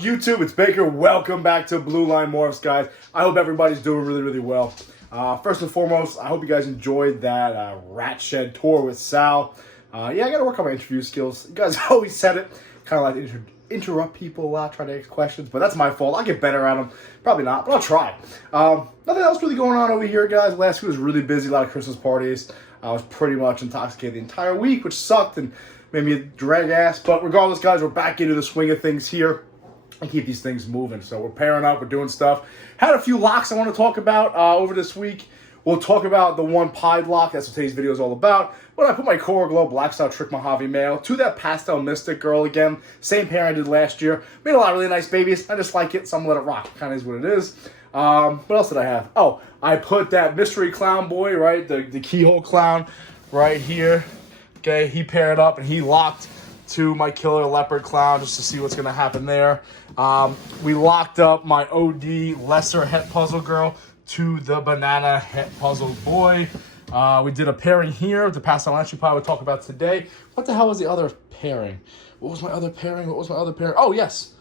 YouTube? It's Baker. Welcome back to Blue Line Morphs, guys. I hope everybody's doing really well. First and foremost, I hope you guys enjoyed that rat shed tour with Sal. Yeah, I got to work on my interview skills. You guys always said it. Kind of like to interrupt people a lot, try to ask questions, but that's my fault. I'll get better at them. Probably not, but I'll try. Nothing else really going on over here, guys. Last week was really busy, a lot of Christmas parties. I was pretty much intoxicated the entire week, which sucked and made me drag ass. But regardless, guys, we're back into the swing of things here and keep these things moving. So we're pairing up, we're doing stuff. Had a few locks I want to talk about over this week. We'll talk about the one pied lock. That's what today's video is all about. When I put my Coral Glow Black Style Trick Mojave male to that Pastel Mystic girl again. Same pair I did last year. Made a lot of really nice babies. I just like it, so I'm going to let it rock. Kind of is what it is. What else did I have? Oh, I put that Mystery Clown Boy, right? The Keyhole Clown right here. Okay, he paired up and he locked to my Killer Leopard Clown just to see what's going to happen there. We locked up my OD Lesser Het Puzzle Girl to the Banana Het Puzzle Boy. We did a pairing here with the Pastel Entry Pie we'll talk about today. What the hell was the other pairing? What was my other pairing? Oh, yes.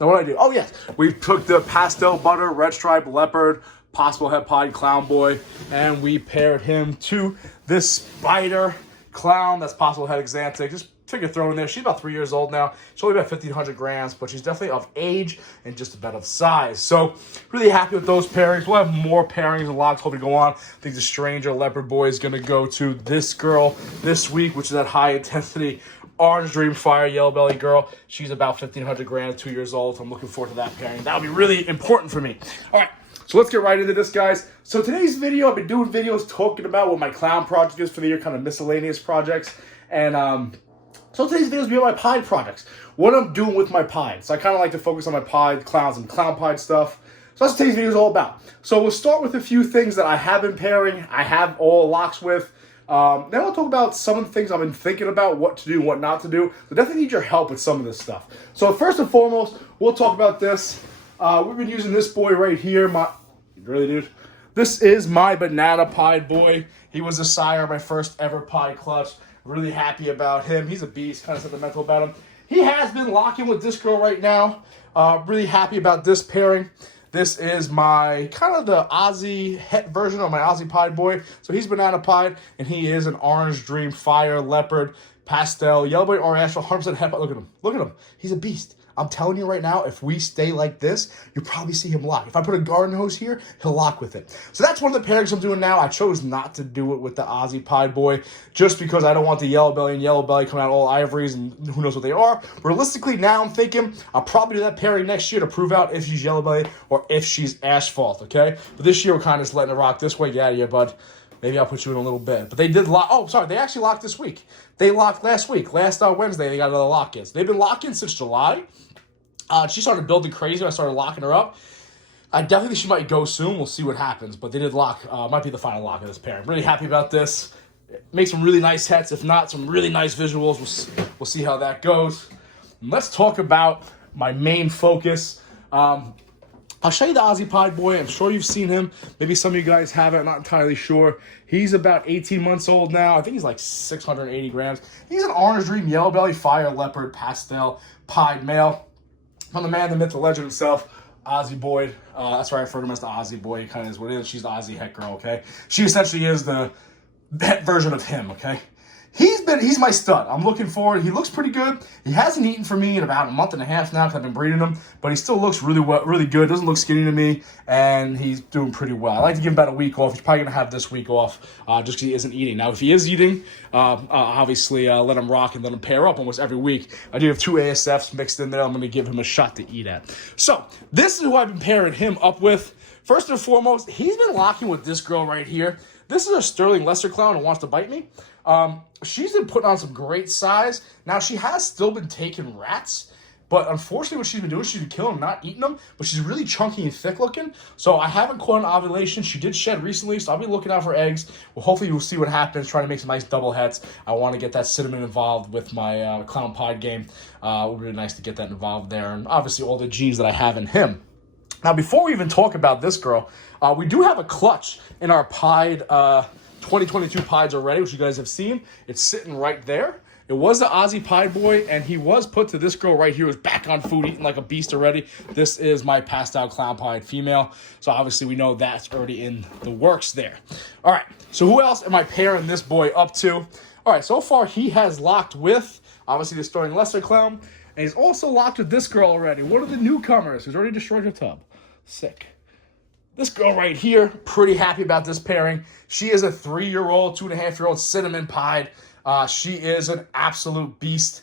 Now, what did I do? Oh, yes. We took the Pastel Butter Red Stripe Leopard Possible Het Pied Clown Boy, and we paired him to this Spider Clown that's Possible Het Exantic. Just figure throw in there. She's about 3 years old now. She's only about 1,500 grams, but she's definitely of age and just about of size. So really happy with those pairings. We'll have more pairings and locks hoping to go on. I think the Stranger Leopard Boy is going to go to this girl this week, which is that high intensity Orange Dream Fire Yellow Belly girl. She's about 1,500 grams, 2 years old. So I'm looking forward to that pairing. That'll be really important for me. All right. So let's get right into this, guys. So today's video, I've been doing videos talking about what my clown project is for the year, kind of miscellaneous projects. And so today's video is about my pied projects. What I'm doing with my pied. So I kind of like to focus on my pied clowns and clown pied stuff. So that's what today's video is all about. So we'll start with a few things that I have been pairing. I have all locks with. Then we'll talk about some of the things I've been thinking about, what to do, what not to do. So definitely need your help with some of this stuff. So first and foremost, we'll talk about this. We've been using this boy right here. Really, dude? This is my Banana Pied Boy. He was a sire of my first ever pied clutch. Really happy about him. He's a beast. Kind of sentimental about him. He has been locking with this girl right now. Really happy about this pairing. This is my kind of the Aussie het version of my Aussie Pied Boy. So he's Banana Pied, and he is an Orange Dream Fire Leopard Pastel Yellow Belly or Astral 100% het. Look at him. Look at him. He's a beast. I'm telling you right now, if we stay like this, you'll probably see him lock. If I put a garden hose here, he'll lock with it. So that's one of the pairings I'm doing now. I chose not to do it with the Aussie Pied Boy just because I don't want the Yellow Belly and Yellow Belly coming out all ivories and who knows what they are. Realistically, now I'm thinking I'll probably do that pairing next year to prove out if she's Yellow Belly or if she's Asphalt, okay? But this year, we're kind of just letting it rock this way. Get out of here, bud. Maybe I'll put you in a little bit. But they did lock. Oh, sorry. They actually locked this week. They locked last week. Last Wednesday, they got another lock in. So they've been locking since July. She started building crazy when I started locking her up. I definitely think she might go soon. We'll see what happens. But they did lock. Might be the final lock of this pair. I'm really happy about this. Make some really nice hets. If not, some really nice visuals. We'll see how that goes. And let's talk about my main focus. I'll show you the Aussie Pied Boy. I'm sure you've seen him. Maybe some of you guys haven't. I'm not entirely sure. He's about 18 months old now. I think he's like 680 grams. He's an Orange Dream Yellow Belly Fire Leopard Pastel Pied Male. From the man, the myth, the legend himself, Aussie Boy. That's why I refer to him as the Aussie Boy. He kind of is what it is. She's the Aussie het girl, okay? She essentially is the het version of him, okay? He's my stud. I'm looking forward. He looks pretty good. He hasn't eaten for me in about a month and a half now because I've been breeding him, but he still looks really good. Doesn't look skinny to me, and he's doing pretty well. I like to give him about a week off. He's probably going to have this week off just because he isn't eating. Now, if he is eating, obviously let him rock and let him pair up almost every week. I do have 2 ASFs mixed in there. I'm going to give him a shot to eat at. So this is who I've been pairing him up with. First and foremost, he's been locking with this girl right here. This is a Sterling Lesser Clown who wants to bite me. She's been putting on some great size. Now, she has still been taking rats, but unfortunately what she's been doing, she's been killing them, not eating them, but she's really chunky and thick looking. So I haven't caught an ovulation. She did shed recently, so I'll be looking out for eggs. Well, hopefully we'll see what happens, trying to make some nice double hets. I want to get that cinnamon involved with my clown pied game. It would be really nice to get that involved there, and obviously all the genes that I have in him. Now, before we even talk about this girl, we do have a clutch in our pied 2022 pieds already, which you guys have seen. It's sitting right there. It was the Aussie Pied Boy, and he was put to this girl right here who's back on food, eating like a beast already. This is my pastel clown pied female. So obviously we know that's already in the works there. All right, so who else am I pairing this boy up to? All right, so far he has locked with, obviously, the starting lesser clown, and he's also locked with this girl already. One of the newcomers who's already destroyed her tub. Sick. This girl right here, pretty happy about this pairing. She is a 3-year-old, 2.5-year-old cinnamon pied. She is an absolute beast.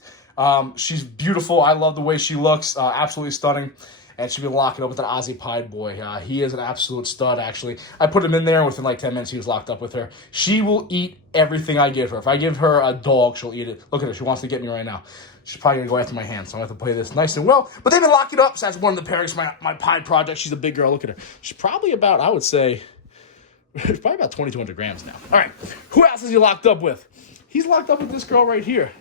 She's beautiful. I love the way she looks. Absolutely stunning. And she's been locking up with an Aussie Pied Boy. He is an absolute stud, actually. I put him in there, and within like 10 minutes, he was locked up with her. She will eat everything I give her. If I give her a dog, she'll eat it. Look at her. She wants to get me right now. She's probably going to go after my hand, so I have to play this nice and well. But they've been locking up, so that's one of the pairings for my Pied project. She's a big girl. Look at her. She's probably about, I would say, probably about 2,200 grams now. All right. Who else is he locked up with? He's locked up with this girl right here.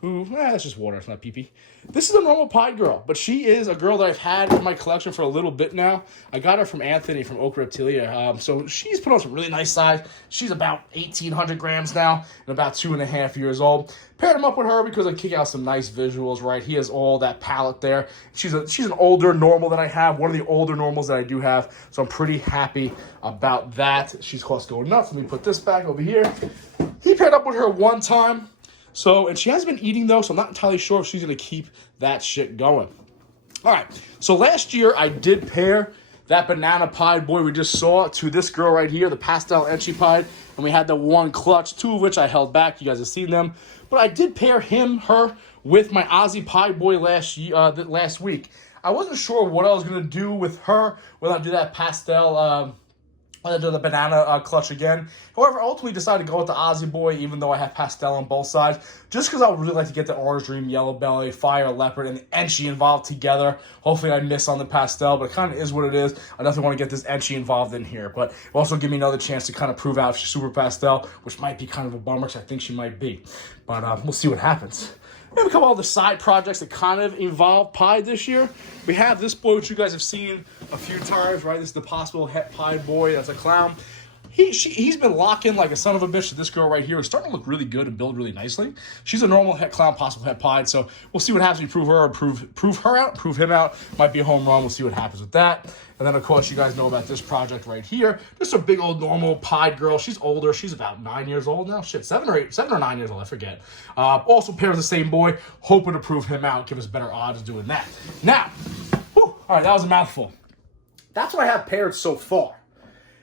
Who, that's just water. It's not pee-pee. This is a normal Pied girl, but she is a girl that I've had in my collection for a little bit now. I got her from Anthony from Oak Reptilia. So she's put on some really nice size. She's about 1,800 grams now and about 2.5 years old. Paired him up with her because I kick out some nice visuals, right? He has all that palette there. She's an older normal that I have, one of the older normals that I do have. So I'm pretty happy about that. She's close to going nuts. Let me put this back over here. He paired up with her one time. So, and she has been eating, though, so I'm not entirely sure if she's going to keep that shit going. All right, so last year I did pair that banana pied boy we just saw to this girl right here, the pastel Enchi pied, and we had the one clutch, 2 of which I held back. You guys have seen them. But I did pair her with my Aussie Pied Boy last week. I wasn't sure what I was going to do with her, whether I'd do that pastel I'm going to do the banana clutch again. However, I ultimately decided to go with the Aussie Boy, even though I have pastel on both sides, just because I would really like to get the Orange Dream, Yellow Belly, Fire Leopard, and the Enchi involved together. Hopefully I miss on the pastel, but it kind of is what it is. I definitely want to get this Enchi involved in here, but it also give me another chance to kind of prove out if she's super pastel, which might be kind of a bummer, because I think she might be. But we'll see what happens. We have a couple other side projects that kind of involve Pied this year. We have this boy, which you guys have seen a few times, right? This is the possible het Pied boy. That's a clown. He's been locking like a son of a bitch to this girl right here. It's starting to look really good and build really nicely. She's a normal het clown, possible het Pied. So we'll see what happens. We prove her, prove her out, prove him out. Might be a home run. We'll see what happens with that. And then, of course, you guys know about this project right here. Just a big old normal Pied girl. She's older. She's about 9 years old now. Shit, 7 or 9 years old. I forget. Also paired with the same boy. Hoping to prove him out. Give us better odds doing that. Now, all right, that was a mouthful. That's what I have paired so far.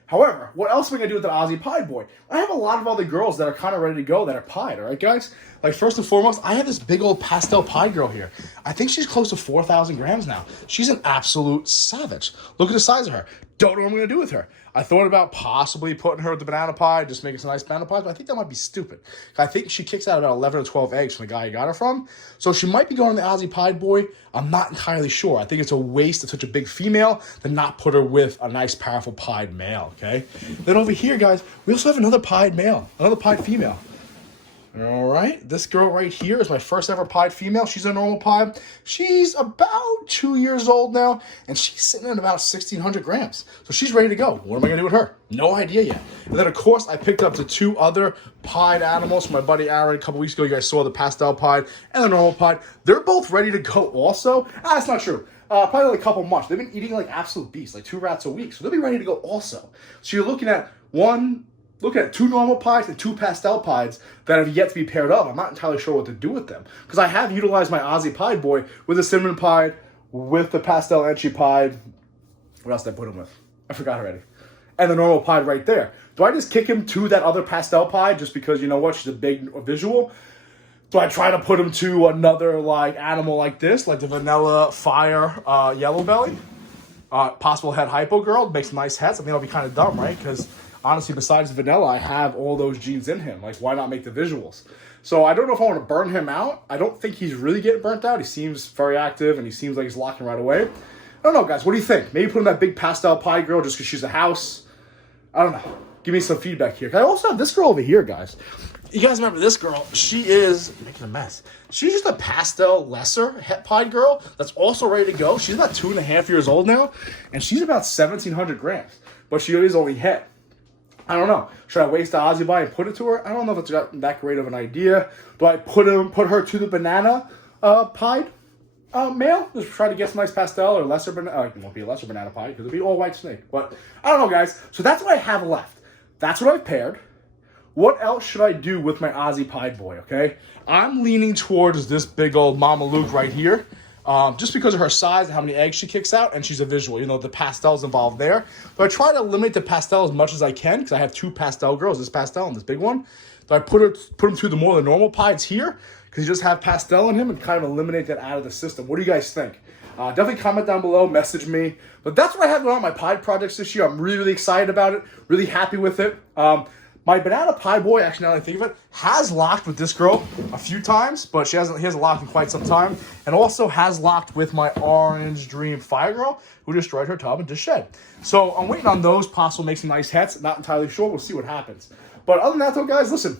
However, what else am I going to do with the Aussie Pied Boy? I have a lot of other girls that are kind of ready to go that are pied, all right, guys? Like, first and foremost, I have this big old pastel pied girl here. I think she's close to 4,000 grams now. She's an absolute savage. Look at the size of her. Don't know what I'm going to do with her. I thought about possibly putting her with the banana pie, just making some nice banana pies, but I think that might be stupid. I think she kicks out about 11 or 12 eggs from the guy I got her from. So she might be going to the Aussie Pied Boy. I'm not entirely sure. I think it's a waste of such a big female to not put her with a nice, powerful pied male, okay? Then over here, guys, we also have another pied male, another pied female. All right, this girl right here is my first ever pied female. She's a normal pied. She's about 2 years old now, and she's sitting at about 1,600 grams. So she's ready to go. What am I going to do with her? No idea yet. And then, of course, I picked up the 2 other pied animals from my buddy Aaron a couple weeks ago. You guys saw the pastel pied and the normal pied. They're both ready to go also. That's not true. Probably like a couple months. They've been eating like absolute beasts, like 2 rats a week. So they'll be ready to go also. So you're looking at 2 normal pies and 2 pastel pies that have yet to be paired up. I'm not entirely sure what to do with them. Because I have utilized my Aussie Pied Boy with the cinnamon pied, with the pastel Enchi pied. What else did I put him with? I forgot already. And the normal pied right there. Do I just kick him to that other pastel pie just because, you know what, she's a big visual? Do I try to put him to another like animal like this, like the vanilla fire yellow belly? Possible head hypo girl, makes nice heads. I mean, that'll be kind of dumb, right? Because honestly, besides vanilla, I have all those genes in him. Like, why not make the visuals? So I don't know if I want to burn him out. I don't think he's really getting burnt out. He seems very active, and he seems like he's locking right away. I don't know, guys. What do you think? Maybe put in that big pastel pie girl just because she's a house. I don't know. Give me some feedback here. I also have this girl over here, guys. You guys remember this girl? She is making a mess. She's just a pastel lesser het pied girl that's also ready to go. She's about 2.5 years old now, and she's about 1,700 grams. But she is only het. I don't know. Should I waste the Aussie buy and put it to her? I don't know if it's that great of an idea. Do I put her to the banana pied male? Just try to get some nice pastel or lesser banana. It won't be a lesser banana pie because it'll be all white snake. But I don't know, guys. So that's what I have left. That's what I've paired. What else should I do with my Aussie pied boy, okay? I'm leaning towards this big old Mama Luke right here. Just because of her size and how many eggs she kicks out, and she's a visual, you know, the pastel's involved there. But I try to eliminate the pastel as much as I can because I have 2 pastel girls, this pastel and this big one. So I put them through the more the normal pies here because you just have pastel in him and kind of eliminate that out of the system. What do you guys think? Definitely comment down below, message me. But that's what I have going on my pie projects this year. I'm really, really excited about it, really happy with it. My banana pie boy, actually now that I think of it, has locked with this girl a few times, but he hasn't locked in quite some time. And also has locked with my orange dream fire girl, who destroyed her tub and just shed. So I'm waiting on those, possible make some nice hets. Not entirely sure, we'll see what happens. But other than that though, guys, listen,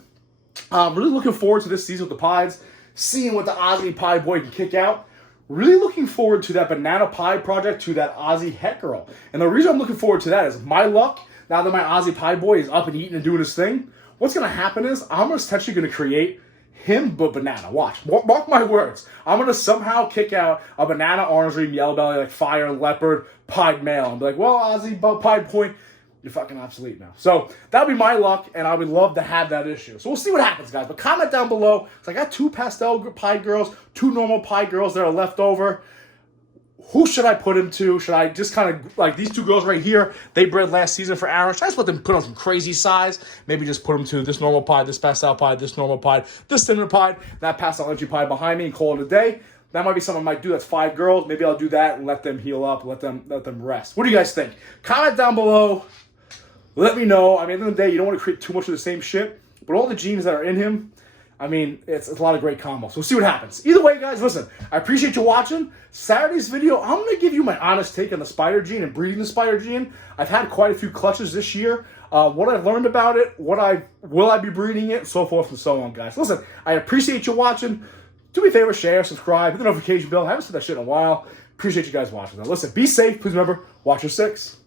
I'm really looking forward to this season with the pies, seeing what the Aussie pie boy can kick out. Really looking forward to that banana pie project, to that Aussie het girl. And the reason I'm looking forward to that is my luck. Now that my Aussie pie boy is up and eating and doing his thing, what's going to happen is I'm essentially going to create him but banana. Watch. Mark my words. I'm going to somehow kick out a banana, orange dream, yellow belly, like fire, leopard, pied male. And be like, well, Aussie pied point, you're fucking obsolete now. So that'll be my luck, and I would love to have that issue. So we'll see what happens, guys. But comment down below. So I got 2 pastel pie girls, 2 normal pie girls that are left over. Who should I put him to? Should I just kind of, like these 2 girls right here, they bred last season for Aaron. Should I just let them put on some crazy size? Maybe just put them to this normal pie, this pastel pie, this normal pie, this cinnamon pie, that pastel energy pie behind me and call it a day. That might be something I might do. That's 5 girls. Maybe I'll do that and let them heal up, let them rest. What do you guys think? Comment down below. Let me know. I mean, at the end of the day, you don't want to create too much of the same shit. But all the genes that are in him, I mean, it's a lot of great combos. So we'll see what happens. Either way, guys, listen, I appreciate you watching. Saturday's video, I'm going to give you my honest take on the spider gene and breeding the spider gene. I've had quite a few clutches this year. What I've learned about it, will I be breeding it, so forth and so on, guys. Listen, I appreciate you watching. Do me a favor, share, subscribe, hit the notification bell. I haven't said that shit in a while. Appreciate you guys watching. Now, listen, be safe. Please remember, watch your 6.